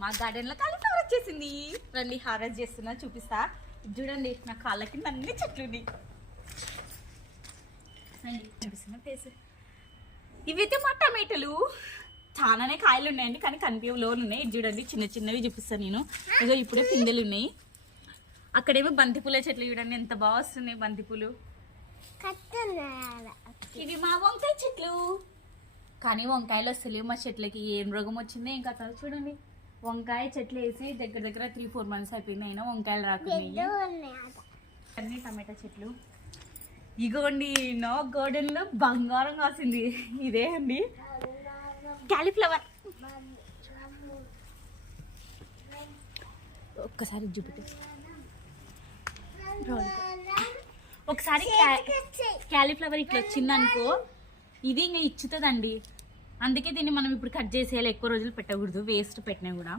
మా గార్డెన్లో కాలీఫ్లవర్ వచ్చేసింది. రండి హార్వెస్ట్ చేస్తున్నా, చూపిస్తా. చూడండి నా కాళ్ళ కింద అన్ని చెట్లు ఉన్నాయి. చూపిస్తున్నా ప్లేస్. ఇవైతే మా టమాటాలు చాలానే కాయలు ఉన్నాయండి, కానీ కనిపించే లోన్ ఉన్నాయి. చూడండి చిన్న చిన్నవి చూపిస్తాను నేను. ఇదో ఇప్పుడే పిందెలు ఉన్నాయి. అక్కడేమో బంతిపూల చెట్లు చూడండి ఎంత బాగా వస్తున్నాయి బంతిపూలు. ఇవి మా వంకాయ చెట్లు, కానీ వంకాయలు వస్తలేవు మా చెట్లకి. ఏం రోగం వచ్చిందో ఇంకా చూడండి. వంకాయ చెట్లు వేసి దగ్గర దగ్గర 3-4 months అయిపోయింది, అయినా వంకాయలు రాకున్నాయి. అన్ని టమాటా చెట్లు. ఇగోండి నా గార్డెన్ లో బంగారం కాసింది. ఇదే అండి కాలీఫ్లవర్. ఒక్కసారి చూపెట్టు. ఒకసారి కాలీఫ్లవర్ ఇట్లా వచ్చిందనుకో, ఇది ఇంకా ఇచ్చుతుందండి. అందుకే దీన్ని మనం ఇప్పుడు కట్ చేసేయాలి, ఎక్కువ రోజులు పెట్టకూడదు, వేస్ట్ పెట్టినా కూడా.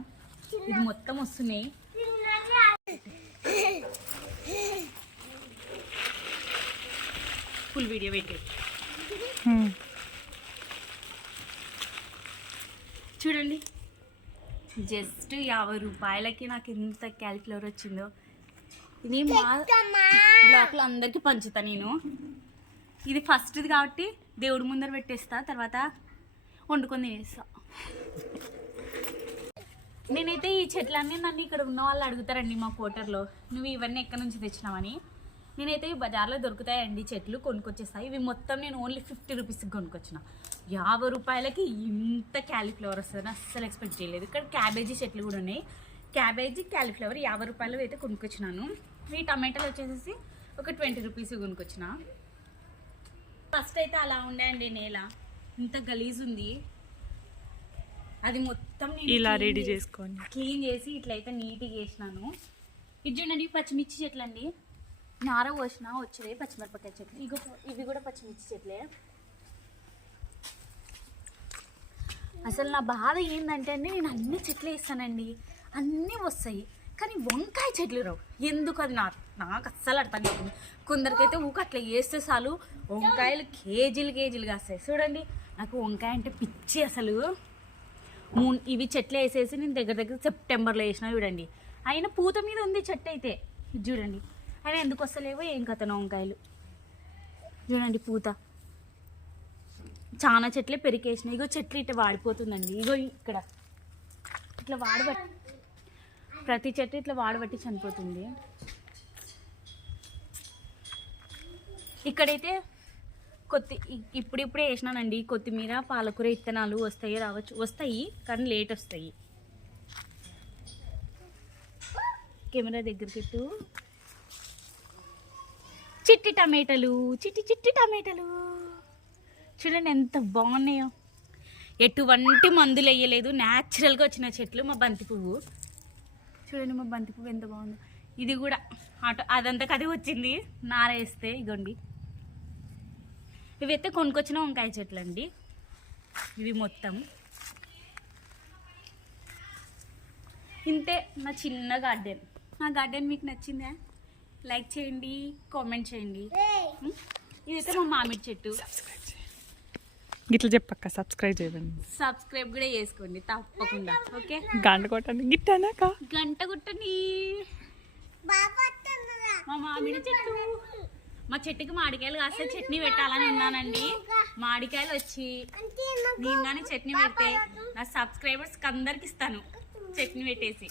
ఇది మొత్తం వస్తున్నాయి. ఫుల్ వీడియో పెట్టే చూడండి. జస్ట్ 50 రూపాయలకి నాకు ఎంత కాలీఫ్లవర్ వచ్చిందో. ఇది మా బ్లాక్లో అందరికీ పంచుతా నేను. ఇది ఫస్ట్ది కాబట్టి దేవుడి ముందర పెట్టేస్తా, తర్వాత వండుకొని తినేస్తా. నేనైతే ఈ చెట్లన్నీ నన్ను ఇక్కడ ఉన్న వాళ్ళు అడుగుతారండి మా కోటర్లో, నువ్వు ఇవన్నీ ఎక్కడి నుంచి తెచ్చినావని. నేనైతే ఈ బజార్లో దొరుకుతాయండి చెట్లు, కొనుక్కొచ్చేస్తాయి. ఇవి మొత్తం నేను ఓన్లీ 50 రూపీస్కి కొనుక్కొచ్చిన. 50 రూపాయలకి ఇంత కాలీఫ్లవర్ వస్తుందని అస్సలు ఎక్స్పెక్ట్ చేయలేదు. ఇక్కడ క్యాబేజీ చెట్లు కూడా ఉన్నాయి. క్యాబేజీ కాలీఫ్లవర్ 50 రూపాయలు అయితే కొనుక్కొచ్చినాను. ఈ టమాటాలు వచ్చేసి ఒక 20 రూపీస్ కొనుక్కొచ్చిన. ఫస్ట్ అయితే అలా ఉండండి, నేల ఇంత గలీజ్ ఉంది. అది మొత్తం ఇలా రెడీ చేసుకోండి, క్లీన్ చేసి ఇట్లయితే నీట్గా వేసినాను. ఇది చూడండి పచ్చిమిర్చి చెట్లు అండి, నార పోసిన వచ్చాయి పచ్చిమిరపకాయ చెట్లు. ఇవి కూడా పచ్చిమిర్చి చెట్లే. అసలు నా బాధ ఏంటంటే అండి, నేను అన్ని చెట్లు వేస్తానండి, అన్నీ వస్తాయి, కానీ వంకాయ చెట్లు రావు. ఎందుకు అది నాకు అస్సలు అర్థం కాదు. కొందరికైతే ఊక అట్లా వేస్తే చాలు వంకాయలు కేజీలుగా వస్తాయి. చూడండి నాకు వంకాయ అంటే పిచ్చి అసలు. ఇవి చెట్లు వేసేసి నేను దగ్గర దగ్గర సెప్టెంబర్లో వేసినా చూడండి. అయినా పూత మీద ఉంది చెట్టు అయితే. ఇది చూడండి, అయినా ఎందుకు వస్తలేవో ఏం కథనో వంకాయలు. చూడండి పూత. చాలా చెట్లే పెరికేసినాయి. ఇగో చెట్లు ఇట్లా వాడిపోతుందండి. ఇగో ఇక్కడ ఇట్లా ప్రతి చెట్టు ఇట్లా వాడబట్టి చనిపోతుంది. ఇక్కడైతే ఇప్పుడిప్పుడే వేసినానండి కొత్తిమీర, పాలకూర విత్తనాలు. వస్తాయి కానీ లేట్ వస్తాయి. కెమెరా దగ్గరికి పెట్టు. చిట్టి టమాటాలు చూడండి ఎంత బాగున్నాయో. ఎటువంటి మందులు వేయలేదు, న్యాచురల్గా వచ్చిన చెట్లు. మా బంతి పువ్వు చూడండి, మా బంతి పువ్వు ఎంత బాగుందో. ఇది కూడా అదంతా కది వచ్చింది నారేస్తే. ఇగోండి ఇవైతే కొనుక్కొచ్చిన వంకాయ చెట్లు అండి. ఇవి మొత్తం ఇంతే నా చిన్న గార్డెన్. నా గార్డెన్ మీకు నచ్చిందా? లైక్ చేయండి, కామెంట్ చేయండి. ఇదైతే మా మామిడి చెట్టు. గిట్ల చెప్పక్క సబ్స్క్రైబ్ చేయండి, సబ్స్క్రైబ్ కూడా చేసుకోండి తప్పకుండా. ఓకే, గంట కొట్టండి, గిట్టనాక గంట కొట్టండి. మా మామిడి చెట్టు, మా చెట్టుకి మామిడికాయలు కాస్తే చట్నీ పెట్టాలని ఉన్నానండి. మామిడికాయలు వచ్చి నేను కానీ చట్నీ పెడితే నా సబ్స్క్రైబర్స్కి అందరికి ఇస్తాను చట్నీ పెట్టేసి.